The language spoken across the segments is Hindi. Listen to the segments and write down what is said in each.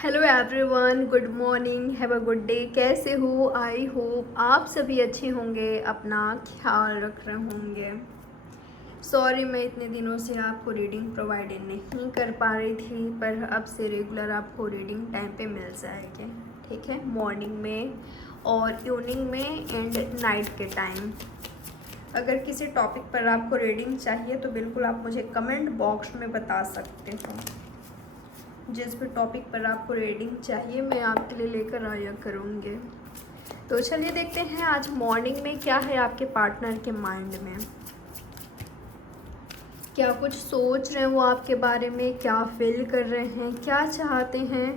Hello everyone, good morning, have a good day. कैसे हो? आई होप आप सभी अच्छे होंगे, अपना ख्याल रख रहे होंगे। सॉरी, मैं इतने दिनों से आपको रीडिंग प्रोवाइड नहीं कर पा रही थी, पर अब से रेगुलर आपको रीडिंग टाइम पे मिल जाएगी। ठीक है, मॉर्निंग में और इवनिंग में एंड नाइट के टाइम। अगर किसी टॉपिक पर आपको रीडिंग चाहिए तो बिल्कुल आप मुझे कमेंट बॉक्स में बता सकते हो। जिस भी टॉपिक पर आपको रीडिंग चाहिए मैं आपके लिए लेकर आया करूँगी। तो चलिए देखते हैं आज मॉर्निंग में क्या है आपके पार्टनर के माइंड में। क्या कुछ सोच रहे हैं वो आपके बारे में, क्या फील कर रहे हैं, क्या चाहते हैं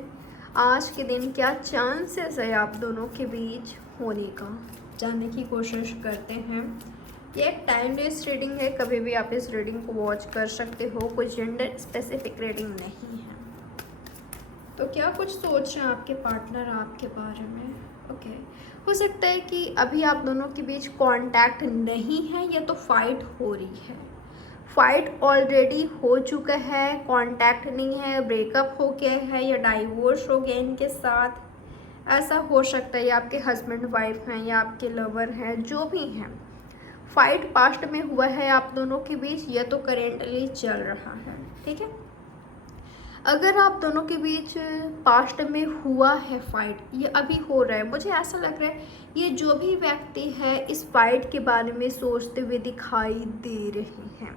आज के दिन, क्या चांसेस है आप दोनों के बीच होने का, जानने की कोशिश करते हैं। ये एक टाइमलेस रीडिंग है, कभी भी आप इस रीडिंग को वॉच कर सकते हो, कोई जेंडर स्पेसिफिक रीडिंग नहीं है। तो क्या कुछ सोच रहे हैं आपके पार्टनर आपके बारे में? ओके, हो सकता है कि अभी आप दोनों के बीच कांटेक्ट नहीं है या तो फाइट हो रही है। फाइट ऑलरेडी हो चुका है, कांटेक्ट नहीं है, ब्रेकअप हो गया है या डाइवोर्स हो गया इनके साथ। ऐसा हो सकता है, या आपके हस्बैंड वाइफ हैं या आपके लवर हैं, जो भी हैं। फाइट पास्ट में हुआ है आप दोनों के बीच, या तो करेंटली चल रहा है। ठीक है, अगर आप दोनों के बीच पास्ट में हुआ है फाइट, ये अभी हो रहा है, मुझे ऐसा लग रहा है ये जो भी व्यक्ति है इस फाइट के बारे में सोचते हुए दिखाई दे रहे हैं।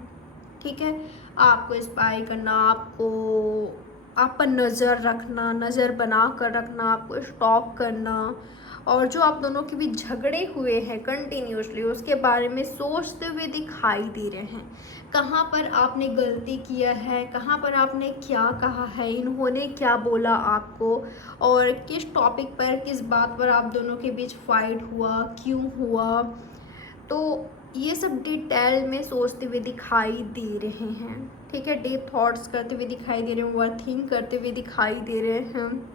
ठीक है, आपको स्पाई करना, आपको आप पर नज़र रखना, नज़र बना कर रखना, आपको स्टॉप करना, और जो आप दोनों के बीच झगड़े हुए हैं कंटिन्यूसली उसके बारे में सोचते हुए दिखाई दे रहे हैं। कहाँ पर आपने गलती किया है, कहाँ पर आपने क्या कहा है, इन्होंने क्या बोला आपको, और किस टॉपिक पर, किस बात पर आप दोनों के बीच फाइट हुआ, क्यों हुआ। तो ये सब डिटेल में सोचते हुए दिखाई दे रहे हैं। ठीक है, डीप थॉट्स करते हुए दिखाई दे रहे हैं, ओवरथिंक करते हुए दिखाई दे रहे हैं।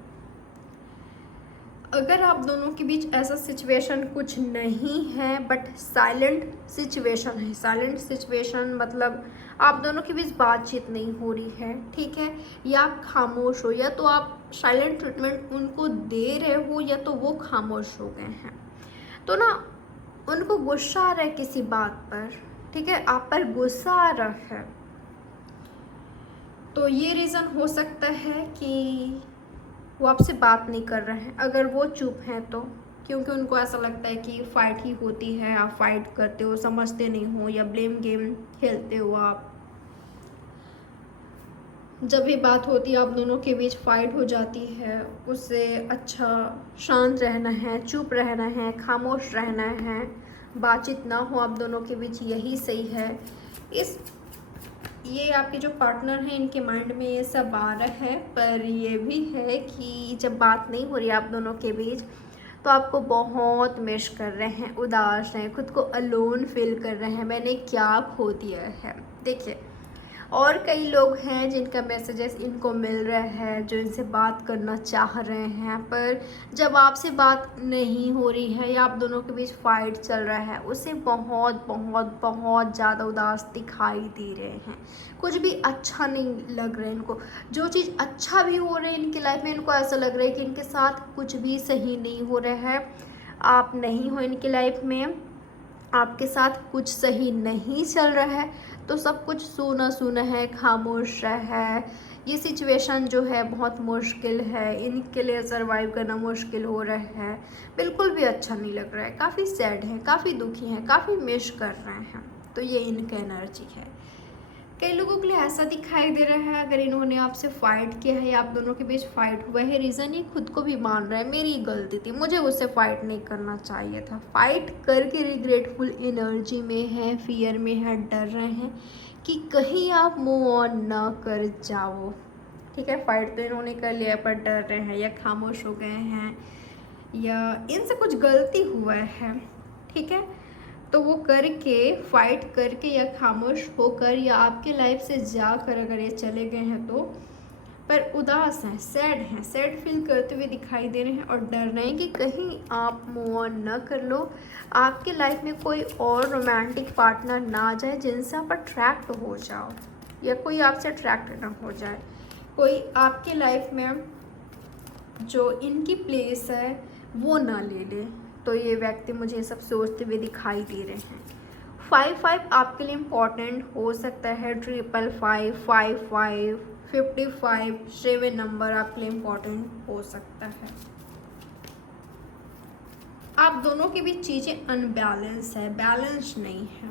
अगर आप दोनों के बीच ऐसा सिचुएशन कुछ नहीं है बट साइलेंट सिचुएशन है, साइलेंट सिचुएशन मतलब आप दोनों के बीच बातचीत नहीं हो रही है, ठीक है, या आप खामोश हो, या तो आप साइलेंट ट्रीटमेंट उनको दे रहे हो या तो वो खामोश हो गए हैं। तो ना उनको गुस्सा आ रहा है किसी बात पर, ठीक है, आप पर गुस्सा आ रहा है। तो ये रीज़न हो सकता है कि वो आपसे बात नहीं कर रहे हैं। अगर वो चुप हैं तो क्योंकि उनको ऐसा लगता है कि फ़ाइट ही होती है, आप फाइट करते हो, समझते नहीं हो, या ब्लेम गेम खेलते हो आप। जब भी बात होती है आप दोनों के बीच फाइट हो जाती है, उससे अच्छा शांत रहना है, चुप रहना है, खामोश रहना है, बातचीत ना हो आप दोनों के बीच, यही सही है। ये आपके जो पार्टनर हैं इनके माइंड में ये सब आ रहा है, पर ये भी है कि जब बात नहीं हो रही आप दोनों के बीच तो आपको बहुत मिस कर रहे हैं, उदास हैं, खुद को अलोन फील कर रहे हैं, मैंने क्या खो दिया है। देखिए, और कई लोग हैं जिनका मैसेजेस इनको मिल रहा है, जो इनसे बात करना चाह रहे हैं, पर जब आपसे बात नहीं हो रही है या आप दोनों के बीच फाइट चल रहा है, उसे बहुत बहुत बहुत ज़्यादा उदास दिखाई दे रहे हैं। कुछ भी अच्छा नहीं लग रहा है इनको। जो चीज़ अच्छा भी हो रहा है इनकी लाइफ में, इनको ऐसा लग रहा है कि इनके साथ कुछ भी सही नहीं हो रहा है। आप नहीं हो इनकी लाइफ में, आपके साथ कुछ सही नहीं चल रहा है, तो सब कुछ सूना सूना है, खामोश है। ये सिचुएशन जो है बहुत मुश्किल है, इनके लिए सरवाइव करना मुश्किल हो रहा है, बिल्कुल भी अच्छा नहीं लग रहा है, काफ़ी सैड है, काफ़ी दुखी हैं, काफ़ी मिस कर रहे हैं। तो ये इनका एनर्जी है। कई लोगों के लिए ऐसा दिखाई दे रहा है, अगर इन्होंने आपसे फ़ाइट किया है या आप दोनों के बीच फ़ाइट हुआ है, रीज़न ये खुद को भी मान रहा है, मेरी गलती थी, मुझे उससे फ़ाइट नहीं करना चाहिए था। फ़ाइट करके रिग्रेटफुल एनर्जी में है, फियर में है, डर रहे हैं कि कहीं आप मूव ऑन ना कर जाओ। ठीक है, फ़ाइट तो इन्होंने कर लिया पर डर रहे हैं, या खामोश हो गए हैं, या इनसे कुछ गलती हुआ है। ठीक है, तो वो करके, फाइट करके या खामोश होकर या आपके लाइफ से जाकर अगर ये चले गए हैं तो, पर उदास हैं, सैड फील करते हुए दिखाई दे रहे हैं, और डर रहे हैं कि कहीं आप मूव ऑन न कर लो, आपके लाइफ में कोई और रोमांटिक पार्टनर ना आ जाए जिनसे आप अट्रैक्ट हो जाओ, या कोई आपसे अट्रैक्ट ना हो जाए, कोई आपके लाइफ में जो इनकी प्लेस है वो ना ले ले। तो ये व्यक्ति मुझे ये सब सोचते हुए दिखाई दे रहे हैं। 55 आपके लिए इम्पॉर्टेंट हो सकता है। 555, 55, 55, 7 नंबर आपके लिए इम्पॉर्टेंट हो सकता है। आप दोनों के बीच चीज़ें अनबैलेंस है, बैलेंस नहीं है।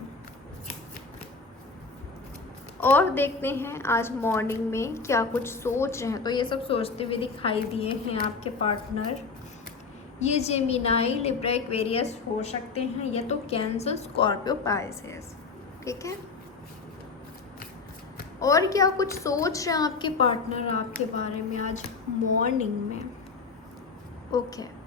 और देखते हैं आज मॉर्निंग में क्या कुछ सोच रहे हैं। तो ये सब सोचते हुए दिखाई दिए हैं आपके पार्टनर। ये जेमिनाई, लिब्रा, एक्वेरियस हो सकते हैं, या तो कैंसर, स्कॉर्पियो, पाइसेस। ठीक है। और क्या कुछ सोच रहे हैं आपके पार्टनर आपके बारे में आज मॉर्निंग में। ओके।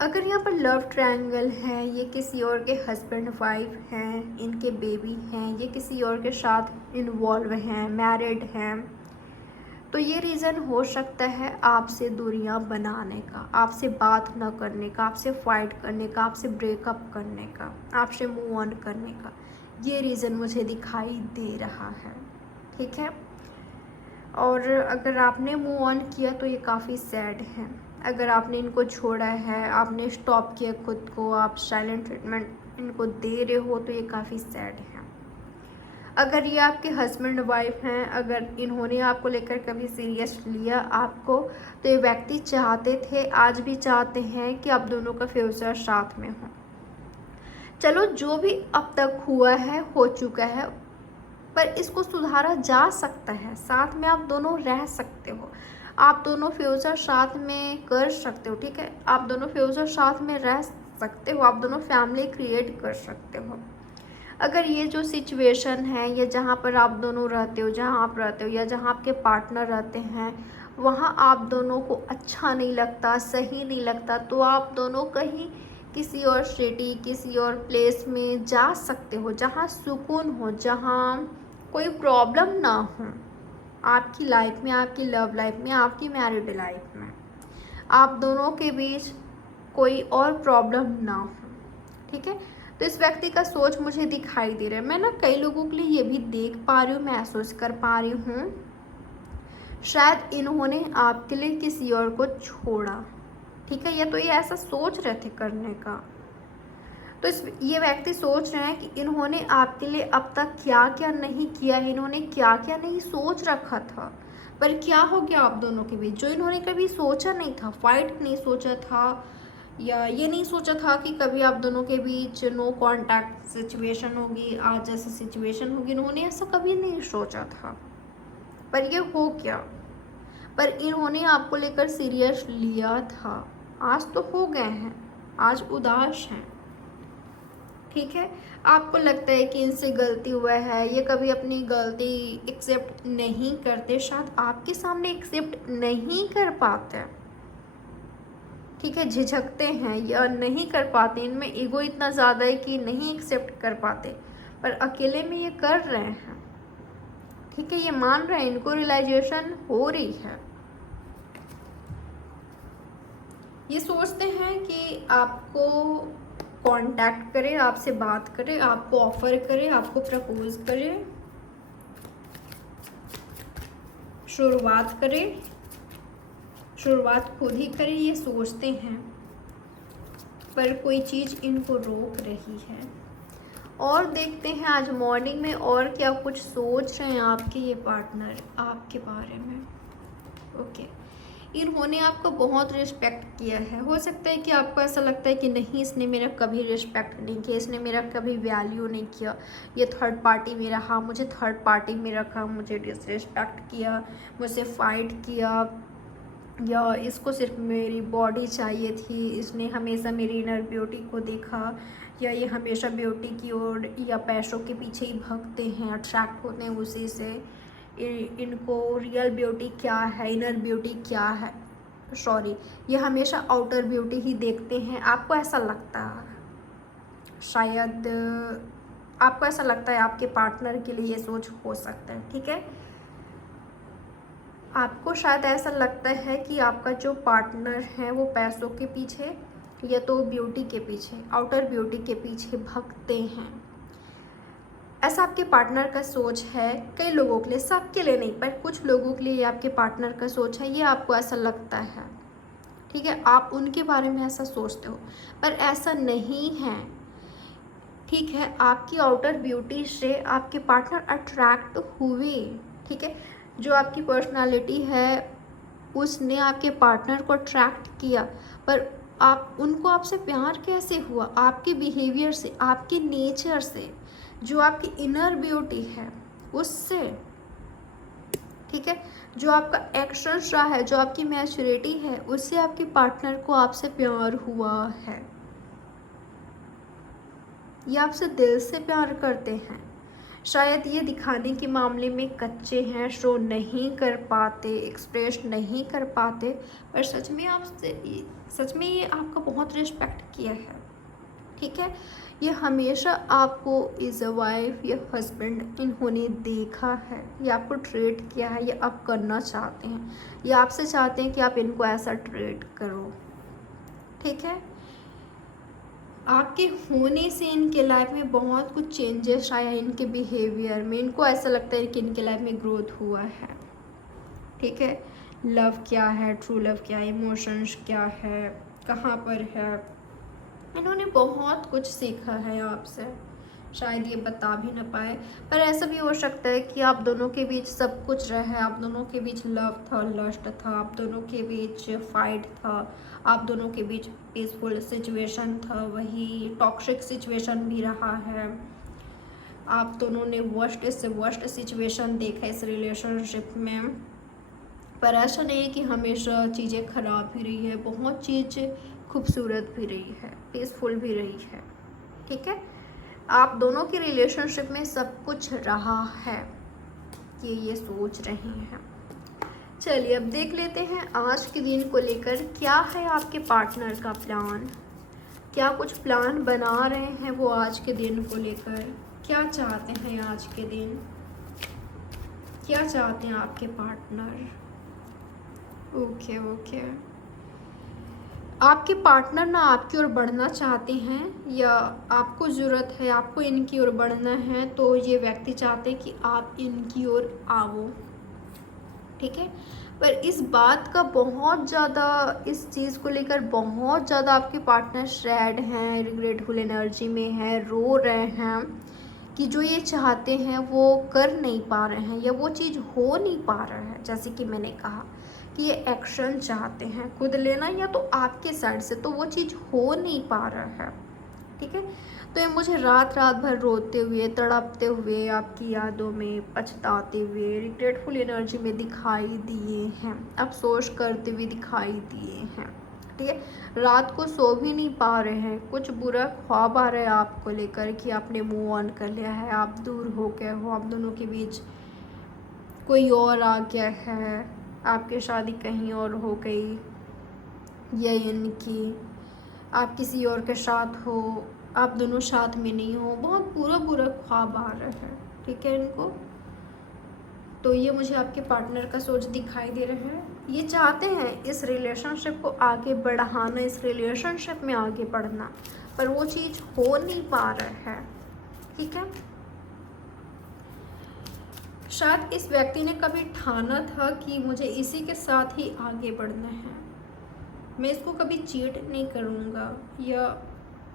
अगर यहाँ पर लव ट्रायंगल है, ये किसी और के हस्बैंड वाइफ हैं, इनके बेबी हैं, ये किसी और के साथ इन्वॉल्व हैं, मैरिड हैं, तो ये रीज़न हो सकता है आपसे दूरियां बनाने का, आपसे बात न करने का, आपसे फाइट करने का, आपसे ब्रेकअप करने का, आपसे मूव ऑन करने का। ये रीज़न मुझे दिखाई दे रहा है। ठीक है। और अगर आपने मूव ऑन किया तो ये काफ़ी सैड है। अगर आपने इनको छोड़ा है, आपने स्टॉप किया खुद को, आप साइलेंट ट्रीटमेंट इनको दे रहे हो, तो ये काफ़ी सैड है। अगर ये आपके हस्बैंड वाइफ हैं, अगर इन्होंने आपको लेकर कभी सीरियस लिया आपको, तो ये व्यक्ति चाहते थे, आज भी चाहते हैं कि आप दोनों का फ्यूचर साथ में हो। चलो, जो भी अब तक हुआ है हो चुका है, पर इसको सुधारा जा सकता है। साथ में आप दोनों रह सकते हो, आप दोनों फ्यूचर साथ में कर सकते हो। ठीक है। आप दोनों फ्यूचर साथ में रह सकते हो, आप दोनों फैमिली क्रिएट कर सकते हो। अगर ये जो सिचुएशन है, या जहाँ पर आप दोनों रहते हो, जहाँ आप रहते हो, या जहाँ आपके पार्टनर रहते हैं, वहाँ आप दोनों को अच्छा नहीं लगता, सही नहीं लगता, तो आप दोनों कहीं किसी और सिटी, किसी और प्लेस में जा सकते हो, जहाँ सुकून हो, जहाँ कोई प्रॉब्लम ना हो आपकी लाइफ में, आपकी लव लाइफ में, आपकी मैरिड लाइफ में, आप दोनों के बीच कोई और प्रॉब्लम ना हो। ठीक है। तो इस व्यक्ति का सोच मुझे दिखाई दे रहा है। मैं ना कई लोगों के लिए ये भी देख पा रही हूँ, महसूस कर पा रही हूँ, शायद इन्होंने आपके लिए किसी और को छोड़ा। ठीक है। या तो ये ऐसा सोच रहे थे करने का। तो ये व्यक्ति सोच रहे हैं कि इन्होंने आपके लिए अब तक क्या क्या नहीं किया है, इन्होंने क्या क्या नहीं सोच रखा था, पर क्या हो गया आप दोनों के बीच, जो इन्होंने कभी सोचा नहीं था। फाइट नहीं सोचा था, या ये नहीं सोचा था कि कभी आप दोनों के बीच नो कांटेक्ट सिचुएशन होगी, आज जैसी सिचुएशन होगी, इन्होंने ऐसा कभी नहीं सोचा था, पर ये हो गया। पर इन्होंने आपको लेकर सीरियस लिया था। आज तो हो गए हैं, आज उदास हैं। ठीक है। आपको लगता है कि इनसे गलती हुआ है, ये कभी अपनी गलती एक्सेप्ट नहीं करते, शायद आपके सामने एक्सेप्ट नहीं कर पाते। ठीक है। झिझकते हैं या नहीं कर पाते, इनमें ईगो इतना ज़्यादा है कि नहीं एक्सेप्ट कर पाते, पर अकेले में ये कर रहे हैं। ठीक है। ये मान रहे हैं, इनको रियलाइजेशन हो रही है। ये सोचते हैं कि आपको कांटेक्ट करे, आपसे बात करे, आपको ऑफर करे, आपको प्रपोज करे, शुरुआत करे, शुरुआत खुद ही करे, ये सोचते हैं, पर कोई चीज़ इनको रोक रही है। और देखते हैं आज मॉर्निंग में और क्या कुछ सोच रहे हैं आपके ये पार्टनर आपके बारे में। ओके। इन्होंने आपको बहुत रिस्पेक्ट किया है। हो सकता है कि आपको ऐसा लगता है कि नहीं, इसने मेरा कभी रिस्पेक्ट नहीं किया, इसने मेरा कभी वैल्यू नहीं किया, ये थर्ड पार्टी में रहा, मुझे थर्ड पार्टी में रखा, मुझे डिसरिस्पेक्ट किया, मुझसे फाइट किया, या इसको सिर्फ मेरी बॉडी चाहिए थी, इसने हमेशा मेरी इनर ब्यूटी को देखा, या ये हमेशा ब्यूटी की ओर या पैसों के पीछे ही भागते हैं, अट्रैक्ट होते हैं उसी से। इनको रियल ब्यूटी क्या है, इनर ब्यूटी क्या है, सॉरी, ये हमेशा आउटर ब्यूटी ही देखते हैं। आपको ऐसा लगता है, शायद आपको ऐसा लगता है, आपके पार्टनर के लिए ये सोच हो सकता है। ठीक है। आपको शायद ऐसा लगता है कि आपका जो पार्टनर है वो पैसों के पीछे या तो ब्यूटी के पीछे, आउटर ब्यूटी के पीछे भागते हैं। ऐसा आपके पार्टनर का सोच है। कई लोगों के लिए, सबके लिए नहीं, पर कुछ लोगों के लिए ये आपके पार्टनर का सोच है, ये आपको ऐसा लगता है। ठीक है, आप उनके बारे में ऐसा सोचते हो, पर ऐसा नहीं है। ठीक है, आपकी आउटर ब्यूटी से आपके पार्टनर अट्रैक्ट हुए। ठीक है, जो आपकी पर्सनालिटी है उसने आपके पार्टनर को अट्रैक्ट किया, पर आप उनको आपसे प्यार कैसे हुआ? आपके बिहेवियर से, आपके नेचर से, जो आपकी इनर ब्यूटी है उससे। ठीक है, जो आपका एक्शन रहा है, जो आपकी मैच्योरिटी है, उससे आपके पार्टनर को आपसे प्यार हुआ है। ये आपसे दिल से प्यार करते हैं। शायद ये दिखाने के मामले में कच्चे हैं, शो नहीं कर पाते, एक्सप्रेस नहीं कर पाते, पर सच में ये आपका बहुत रिस्पेक्ट किया है। ठीक है, ये हमेशा आपको एज अ वाइफ या हस्बैंड इन्होंने देखा है, ये आपको ट्रीट किया है, ये आप करना चाहते हैं, ये आपसे चाहते हैं कि आप इनको ऐसा ट्रीट करो। ठीक है, आपके होने से इनके लाइफ में बहुत कुछ चेंजेस आया है, इनके बिहेवियर में। इनको ऐसा लगता है कि इनके लाइफ में ग्रोथ हुआ है। ठीक है, लव क्या है, ट्रू लव क्या है, इमोशंस क्या है, कहाँ पर है, इन्होंने बहुत कुछ सीखा है आपसे। शायद ये बता भी ना पाए, पर ऐसा भी हो सकता है कि आप दोनों के बीच सब कुछ रहा है। आप दोनों के बीच लव था, लस्ट था, आप दोनों के बीच फाइट था, आप दोनों के बीच पीसफुल सिचुएशन था, वही टॉक्सिक सिचुएशन भी रहा है। आप दोनों ने वर्स्ट से वर्स्ट सिचुएशन देखा इस रिलेशनशिप में, पर ऐसा नहीं है कि हमेशा चीज़ें ख़राब ही रही है। बहुत चीज़ खूबसूरत भी रही है, पीसफुल भी रही है। ठीक है, आप दोनों की रिलेशनशिप में सब कुछ रहा है, ये सोच रहे हैं। चलिए अब देख लेते हैं आज के दिन को लेकर क्या है आपके पार्टनर का प्लान। क्या कुछ प्लान बना रहे हैं वो आज के दिन को लेकर? क्या चाहते हैं आज के दिन? क्या चाहते हैं आपके पार्टनर? ओके, आपके पार्टनर ना आपकी ओर बढ़ना चाहते हैं, या आपको ज़रूरत है, आपको इनकी ओर बढ़ना है, तो ये व्यक्ति चाहते हैं कि आप इनकी ओर आओ। ठीक है, पर इस बात का बहुत ज़्यादा, इस चीज़ को लेकर बहुत ज़्यादा आपके पार्टनर सैड हैं, रिग्रेटफुल एनर्जी में है, रो रहे हैं कि जो ये चाहते हैं वो कर नहीं पा रहे हैं, या वो चीज़ हो नहीं पा रहा है। जैसे कि मैंने कहा कि ये एक्शन चाहते हैं खुद लेना, या तो आपके साइड से, तो वो चीज़ हो नहीं पा रहा है। ठीक है, तो ये मुझे रात भर रोते हुए, तड़पते हुए, आपकी यादों में पछताते हुए, रिग्रेटफुल एनर्जी में दिखाई दिए हैं, अफसोस करते हुए दिखाई दिए हैं। ठीक है, रात को सो भी नहीं पा रहे हैं, कुछ बुरा ख्वाब आ रहा है आपको लेकर कि आपने मूव ऑन कर लिया है, आप दूर हो गए हो, आप दोनों के बीच कोई और आ गया है, आपकी शादी कहीं और हो गई, या इनकी आप किसी और के साथ हो, आप दोनों साथ में नहीं हो, बहुत बुरा ख्वाब आ रहा है। ठीक है, इनको तो ये मुझे आपके पार्टनर का सोच दिखाई दे रहा है। ये चाहते हैं इस रिलेशनशिप को आगे बढ़ाना, इस रिलेशनशिप में आगे बढ़ना, पर वो चीज़ हो नहीं पा रहा है। ठीक है, शायद इस व्यक्ति ने कभी ठाना था कि मुझे इसी के साथ ही आगे बढ़ना है, मैं इसको कभी चीट नहीं करूँगा, या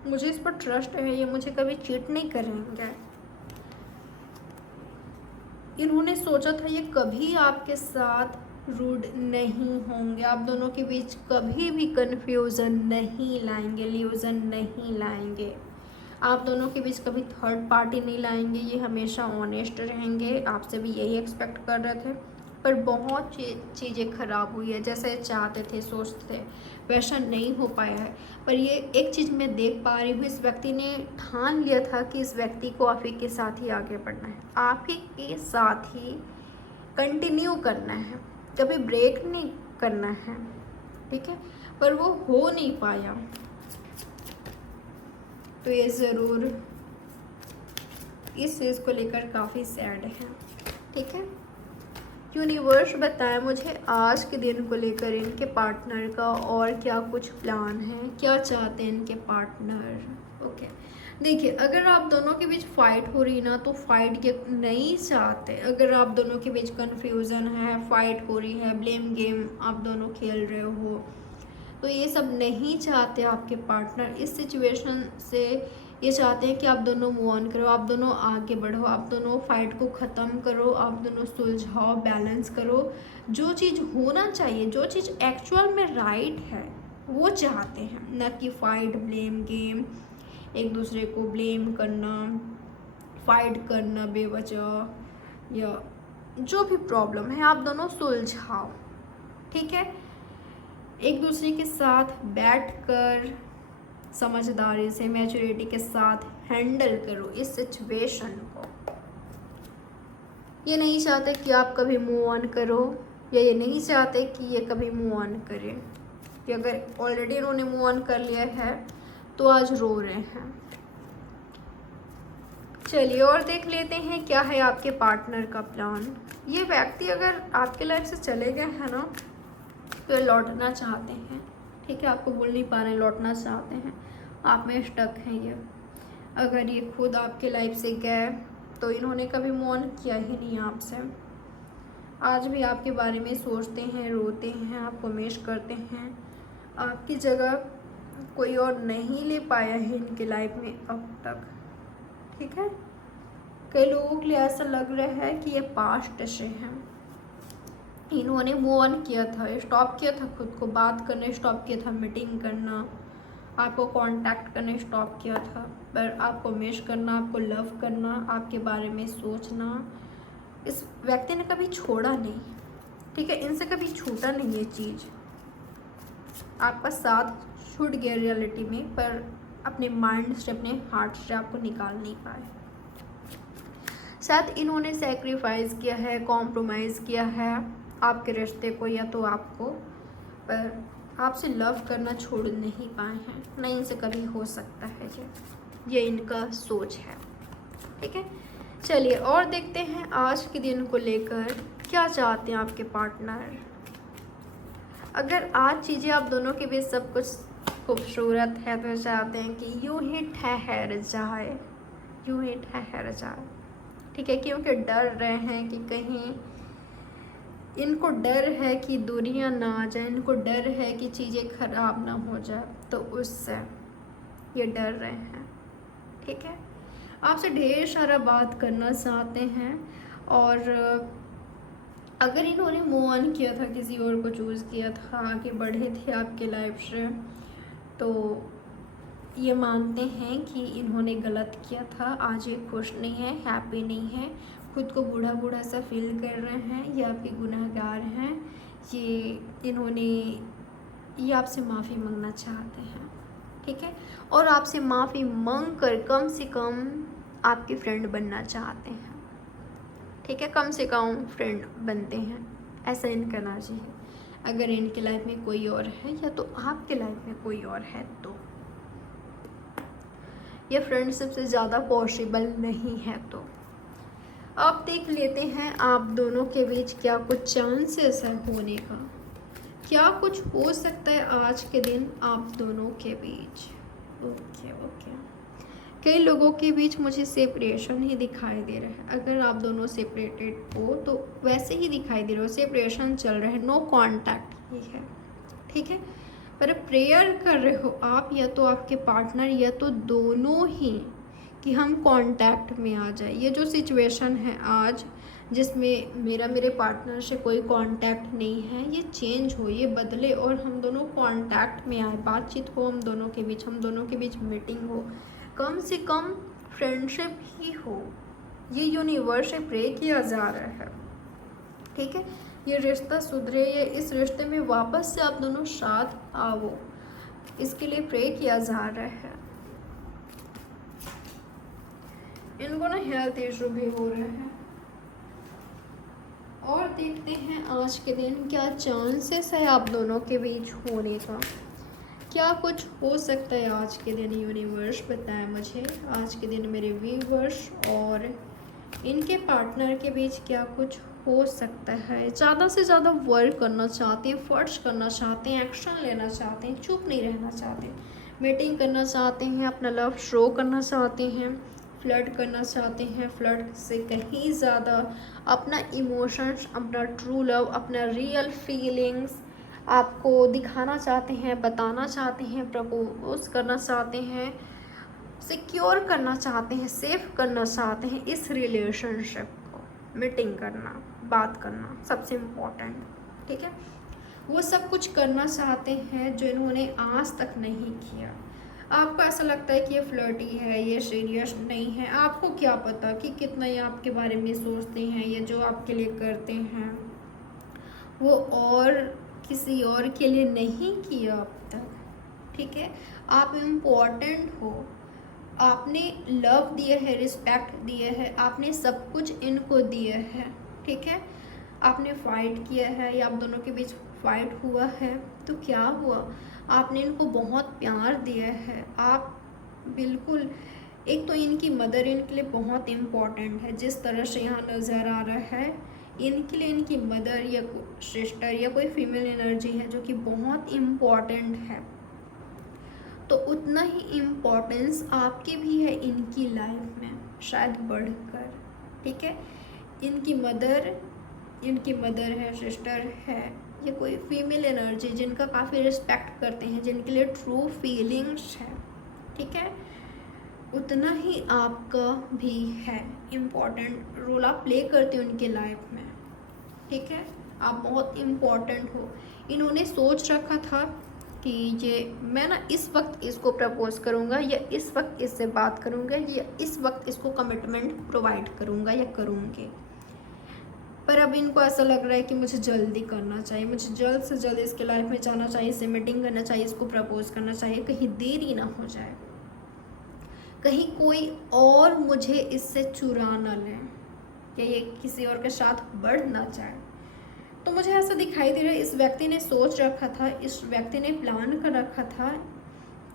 मुझे इस पर ट्रस्ट है, ये मुझे कभी चीट नहीं करेंगे। इन्होंने सोचा था ये कभी आपके साथ रूड नहीं होंगे, आप दोनों के बीच कभी भी कन्फ्यूज़न नहीं लाएंगे, ल्यूज़न नहीं लाएंगे, आप दोनों के बीच कभी थर्ड पार्टी नहीं लाएंगे, ये हमेशा ऑनेस्ट रहेंगे। आपसे भी यही एक्सपेक्ट कर रहे थे, पर बहुत चीज़ें ख़राब हुई है। जैसे चाहते थे, सोचते थे, वैसा नहीं हो पाया है। पर ये एक चीज़ मैं देख पा रही हूँ, इस व्यक्ति ने ठान लिया था कि इस व्यक्ति को आप ही के साथ ही आगे बढ़ना है, आप ही के साथ ही कंटिन्यू करना है, कभी ब्रेक नहीं करना है। ठीक है, पर वो हो नहीं पाया, तो ये ज़रूर इस चीज़ को लेकर काफ़ी सैड है। ठीक है, यूनिवर्स बताया मुझे आज के दिन को लेकर इनके पार्टनर का और क्या कुछ प्लान है, क्या चाहते हैं इनके पार्टनर। ओके, देखिए, अगर आप दोनों के बीच फाइट हो रही ना, तो फाइट ये नहीं चाहते। अगर आप दोनों के बीच कन्फ्यूज़न है, फाइट हो रही है, ब्लेम गेम आप दोनों खेल रहे हो, तो ये सब नहीं चाहते आपके पार्टनर। इस सिचुएशन से ये चाहते हैं कि आप दोनों मूव ऑन करो, आप दोनों आगे बढ़ो, आप दोनों फाइट को ख़त्म करो, आप दोनों सुलझाओ, बैलेंस करो। जो चीज़ होना चाहिए, जो चीज़ एक्चुअल में राइट है वो चाहते हैं, न कि फाइट, ब्लेम गेम, एक दूसरे को ब्लेम करना, फाइट करना बेवजह, या जो भी प्रॉब्लम है आप दोनों सुलझाओ। ठीक है, एक दूसरे के साथ बैठकर समझदारी से, मैच्योरिटी के साथ हैंडल करो इस सिचुएशन को। ये नहीं चाहते कि आप कभी मूव ऑन करो, या ये नहीं चाहते कि ये कभी मूव ऑन करें, कि अगर ऑलरेडी इन्होंने मूव ऑन कर लिया है तो आज रो रहे हैं। चलिए और देख लेते हैं क्या है आपके पार्टनर का प्लान। ये व्यक्ति अगर आपके लाइफ से चले गए हैं ना, तो ये लौटना चाहते हैं। ठीक है, आपको बोल नहीं पा रहे हैं, लौटना चाहते हैं, आप में स्टक हैं ये। अगर ये खुद आपके लाइफ से गए तो इन्होंने कभी मूव ऑन किया ही नहीं आपसे। आज भी आपके बारे में सोचते हैं, रोते हैं, आपको मिस करते हैं। आपकी जगह कोई और नहीं ले पाया है इनके लाइफ में अब तक। ठीक है, कई लोगों के लिए ऐसा लग रहा है कि ये पास्ट से हैं। इन्होंने मूव ऑन किया था, स्टॉप किया था, खुद को बात करने स्टॉप किया था, मीटिंग करना, आपको कांटेक्ट करने स्टॉप किया था, पर आपको मिस करना, आपको लव करना, आपके बारे में सोचना इस व्यक्ति ने कभी छोड़ा नहीं। ठीक है, इनसे कभी छूटा नहीं ये चीज़। आपका साथ छूट गया रियलिटी में, पर अपने माइंड से, अपने हार्ट से आपको निकाल नहीं पाए। शायद इन्होंने सेक्रीफाइस किया है, कॉम्प्रोमाइज़ किया है आपके रिश्ते को या तो आपको, पर आपसे लव करना छोड़ नहीं पाए हैं। नहीं, इनसे कभी हो सकता है ये इनका सोच है। ठीक है, चलिए और देखते हैं आज के दिन को लेकर क्या चाहते हैं आपके पार्टनर। अगर आज चीज़ें आप दोनों के बीच सब कुछ खूबसूरत है तो चाहते हैं कि यूं ही ठहर जाए, यूं ही ठहर जाए। ठीक है, क्योंकि डर रहे हैं कि कहीं, इनको डर है कि दूरियां ना आ जाए, इनको डर है कि चीज़ें ख़राब ना हो जाए, तो उससे ये डर रहे हैं। ठीक है, आपसे ढेर सारा बात करना चाहते हैं, और अगर इन्होंने मूव ऑन किया था, किसी और को चूज़ किया था, आगे बढ़े थे आपके लाइफ से, तो ये मानते हैं कि इन्होंने गलत किया था। आज ये खुश नहीं है, हैप्पी नहीं है, खुद को बूढ़ा बूढ़ा सा फील कर रहे हैं, ये आपके गुनहगार हैं। ये आपसे माफ़ी मांगना चाहते हैं। ठीक है, और आपसे माफ़ी मांग कर कम से कम आपके फ्रेंड बनना चाहते हैं। ठीक है, कम से कम फ्रेंड बनते हैं, ऐसा इनका एनर्जी है। अगर इनके लाइफ में कोई और है या तो आपके लाइफ में कोई और है तो ये फ्रेंडशिप से ज़्यादा पॉसिबल नहीं है। तो अब देख लेते हैं आप दोनों के बीच क्या कुछ चांसेस है होने का, क्या कुछ हो सकता है आज के दिन आप दोनों के बीच। ओके, कई लोगों के बीच मुझे सेपरेशन ही दिखाई दे रहा है। अगर आप दोनों सेपरेटेड हो तो वैसे ही दिखाई दे रहा हो, सेपरेशन चल रहा है, नो कांटेक्ट ही है। ठीक है, पर प्रेयर कर रहे हो आप या तो आपके पार्टनर या तो दोनों ही कि हम कांटेक्ट में आ जाए। ये जो सिचुएशन है आज जिसमें मेरे पार्टनर से कोई कांटेक्ट नहीं है, ये चेंज हो, ये बदले और हम दोनों कांटेक्ट में आए, बातचीत हो हम दोनों के बीच मीटिंग हो, कम से कम फ्रेंडशिप ही हो। ये यूनिवर्स से प्रे किया जा रहा है। ठीक है, ये रिश्ता सुधरे, ये इस रिश्ते में वापस से आप दोनों साथ आओ, इसके लिए प्रे किया जा रहा है। इनको ना हेल्थ इशू भी हो रहे हैं। और देखते हैं आज के दिन क्या चांसेस है आप दोनों के बीच होने का, क्या कुछ हो सकता है आज के दिन। यूनिवर्स बताए मुझे आज के दिन मेरे व्यूवर्स और इनके पार्टनर के बीच क्या कुछ हो सकता है। ज़्यादा से ज़्यादा वर्क करना चाहते हैं, फर्ज करना चाहते हैं, एक्शन लेना चाहते हैं, चुप नहीं रहना चाहते, मीटिंग करना चाहते हैं, अपना लव शो करना चाहते हैं, फ्लर्ट करना चाहते हैं, फ्लर्ट से कहीं ज़्यादा अपना इमोशंस, अपना ट्रू लव, अपना रियल फीलिंग्स, आपको दिखाना चाहते हैं, बताना चाहते हैं, प्रपोज करना चाहते हैं, सिक्योर करना चाहते हैं, सेफ करना चाहते हैं इस रिलेशनशिप को। मीटिंग करना, बात करना सबसे इम्पोर्टेंट, ठीक है। वो सब कुछ करना चाहते हैं जो इन्होंने आज तक नहीं किया। आपको ऐसा लगता है कि ये फ्लर्टी है, ये सीरियस नहीं है। आपको क्या पता कि कितना ये आपके बारे में सोचते हैं। ये जो आपके लिए करते हैं वो और किसी और के लिए नहीं किया अब तक, ठीक है। आप इम्पोर्टेंट हो, आपने लव दिए है, रिस्पेक्ट दिए है, आपने सब कुछ इनको दिए है, ठीक है। आपने फाइट किया है या आप दोनों के बीच फाइट हुआ है तो क्या हुआ, आपने इनको बहुत प्यार दिया है। आप बिल्कुल, एक तो इनकी मदर इनके लिए बहुत इम्पॉर्टेंट है, जिस तरह से यहाँ नज़र आ रहा है इनके लिए इनकी मदर या सिस्टर या कोई फीमेल एनर्जी है जो कि बहुत इम्पॉर्टेंट है। तो उतना ही इम्पोर्टेंस आपकी भी है इनकी लाइफ में, शायद बढ़कर, ठीक है। इनकी मदर है, सिस्टर है, या कोई फीमेल एनर्जी जिनका काफ़ी रिस्पेक्ट करते हैं, जिनके लिए ट्रू फीलिंग्स है, ठीक है। उतना ही आपका भी है, इम्पॉर्टेंट रोल आप प्ले करते हो उनके लाइफ में, ठीक है। आप बहुत इम्पॉर्टेंट हो। इन्होंने सोच रखा था कि ये मैं ना इस वक्त इसको प्रपोज करूँगा, या इस वक्त इससे बात करूँगा, या इस वक्त इसको कमिटमेंट प्रोवाइड करूँगा या करूँगी। पर अब इनको ऐसा लग रहा है कि मुझे जल्दी करना चाहिए, मुझे जल्द से जल्द इसके लाइफ में जाना चाहिए, इससे मीटिंग करना चाहिए, इसको प्रपोज करना चाहिए, कहीं देरी ना हो जाए, कहीं कोई और मुझे इससे चुरा ना ले, या ये किसी और के साथ बढ़ ना जाए। तो मुझे ऐसा दिखाई दे रहा है इस व्यक्ति ने सोच रखा था, इस व्यक्ति ने प्लान कर रखा था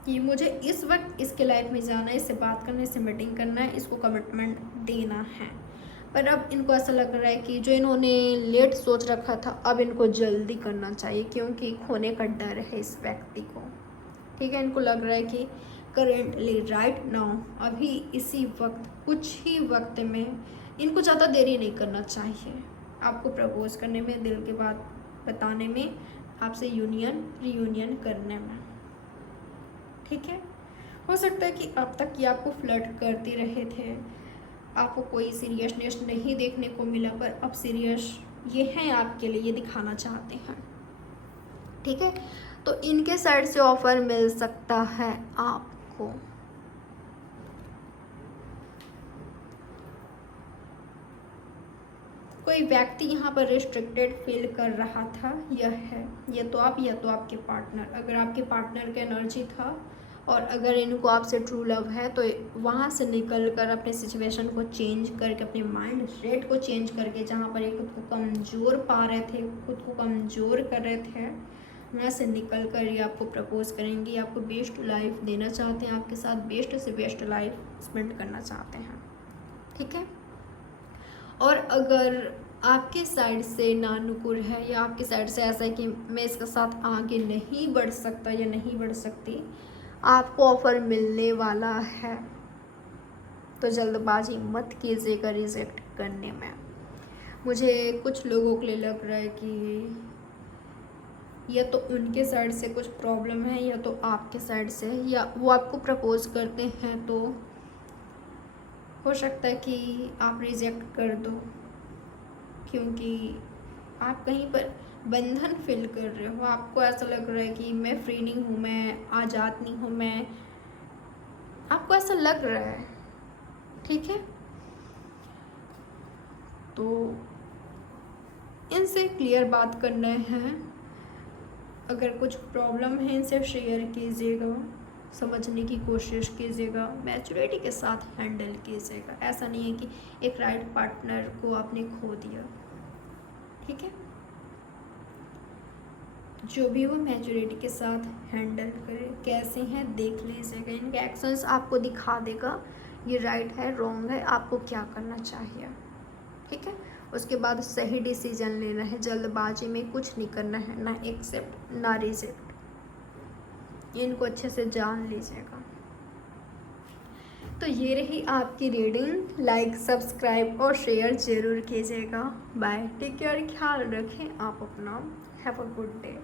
कि मुझे इस वक्त इसके लाइफ में जाना है, इससे बात करना है, इससे मीटिंग करना है, इसको कमिटमेंट देना है। पर अब इनको ऐसा लग रहा है कि जो इन्होंने लेट सोच रखा था अब इनको जल्दी करना चाहिए, क्योंकि खोने का डर है इस व्यक्ति को, ठीक है। इनको लग रहा है कि करेंटली राइट नाउ, अभी इसी वक्त, कुछ ही वक्त में इनको ज़्यादा देरी नहीं करना चाहिए आपको प्रपोज करने में, दिल की बात बताने में, आपसे रियूनियन करने में, ठीक है। हो सकता है कि अब तक ये आपको फ्लर्ट करते रहे थे, आपको कोई सीरियसनेस नहीं देखने को मिला, पर अब सीरियस ये हैं आपके लिए, ये दिखाना चाहते हैं, ठीक है। तो इनके साइड से ऑफर मिल सकता है आपको। कोई व्यक्ति यहाँ पर रिस्ट्रिक्टेड फील कर रहा था, यह है, या तो आप या तो आपके पार्टनर। अगर आपके पार्टनर का एनर्जी था और अगर इनको आपसे ट्रू लव है तो वहाँ से निकल कर अपने सिचुएशन को चेंज करके, अपने माइंड सेट को चेंज करके, जहाँ पर ये खुद को कमज़ोर पा रहे थे, खुद को कमज़ोर कर रहे थे, वहाँ से निकल कर ये आपको प्रपोज करेंगे, आपको बेस्ट लाइफ देना चाहते हैं, आपके साथ बेस्ट से बेस्ट लाइफ स्पेंड करना चाहते हैं, ठीक है। और अगर आपके साइड से नानुकुर है, या आपके साइड से ऐसा है कि मैं इसके साथ आगे नहीं बढ़ सकता या नहीं बढ़ सकती, आपको ऑफ़र मिलने वाला है, तो जल्दबाजी मत कीजिएगा रिजेक्ट करने में। मुझे कुछ लोगों के लिए लग रहा है कि या तो उनके साइड से कुछ प्रॉब्लम है, या तो आपके साइड से, या वो आपको प्रपोज करते हैं तो हो सकता है कि आप रिजेक्ट कर दो, क्योंकि आप कहीं पर बंधन फील कर रहे हो। आपको ऐसा लग रहा है कि मैं फ्री नहीं हूँ, मैं आज़ाद नहीं हूँ, मैं, आपको ऐसा लग रहा है, ठीक है। तो इनसे क्लियर बात करना है, अगर कुछ प्रॉब्लम है इनसे शेयर कीजिएगा, समझने की कोशिश कीजिएगा, मैच्योरिटी के साथ हैंडल कीजिएगा। ऐसा नहीं है कि एक राइट पार्टनर को आपने खो दिया, ठीक है। जो भी वो मैच्योरिटी के साथ हैंडल करे, कैसे हैं देख लीजिएगा, इनके एक्शंस आपको दिखा देगा ये राइट है, रॉन्ग है, आपको क्या करना चाहिए, ठीक है। उसके बाद सही डिसीजन लेना है, जल्दबाजी में कुछ नहीं करना है, ना एक्सेप्ट ना रिजेक्ट, इनको अच्छे से जान लीजिएगा। तो ये रही आपकी रीडिंग, लाइक सब्सक्राइब और शेयर ज़रूर कीजिएगा। बाय, टेक केयर, ख्याल रखें आप अपना, हैव अ गुड डे।